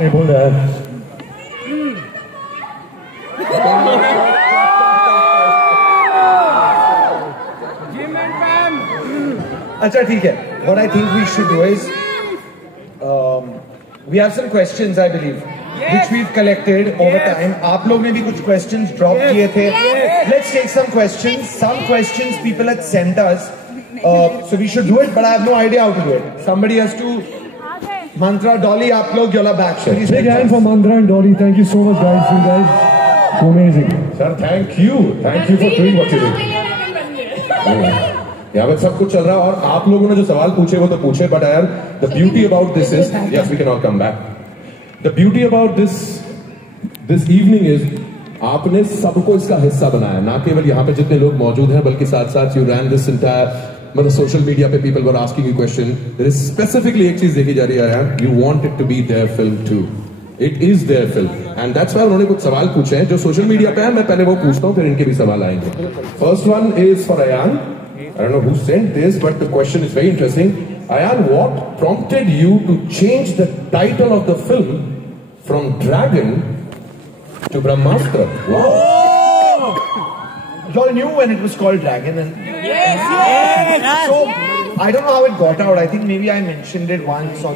नहीं बोल रहा है। अच्छा ठीक है. What I think we should do is we have some questions, I believe, which we've collected over time. आप लोग ने भी कुछ questions drop किए थे. Let's take some questions. Some questions people had sent us. So we should do it, but I have no idea how to do it. Somebody has to. Mantra, Dolly, आप लोग you're back. Big hand for Mantra and Dolly. Thank you so much, guys. You guys, so amazing. Sir, thank you for doing what you did. यहाँ पर सब कुछ चल रहा है और आप लोगों ने जो सवाल पूछे वो तो पूछे, but यार the beauty about this is, yes, we can all come back. The beauty about this evening is आपने सबको इसका हिस्सा बनाया, ना केवल यहाँ पे जितने लोग मौजूद हैं बल्कि साथ साथ you ran this entire, मतलब सोशल मीडिया पे people were asking you question. There is specifically एक चीज देखी जा रही है यार, you want it to be their film too. It is their film, and that's why उन्होंने कुछ सवाल पूछे हैं जो सोशल मीडिया पे हैं. मैं पहले वो पूछता हूँ, फिर इनके भी सवाल आएंगे. First one is for Ayan. I don't know who sent this, but the question is very interesting. Ayan, what prompted you to change the title of the film from Dragon to Brahmastra? Wow! Y'all knew when it was called Dragon, and yes. So I don't know how it got out. I think maybe I mentioned it once or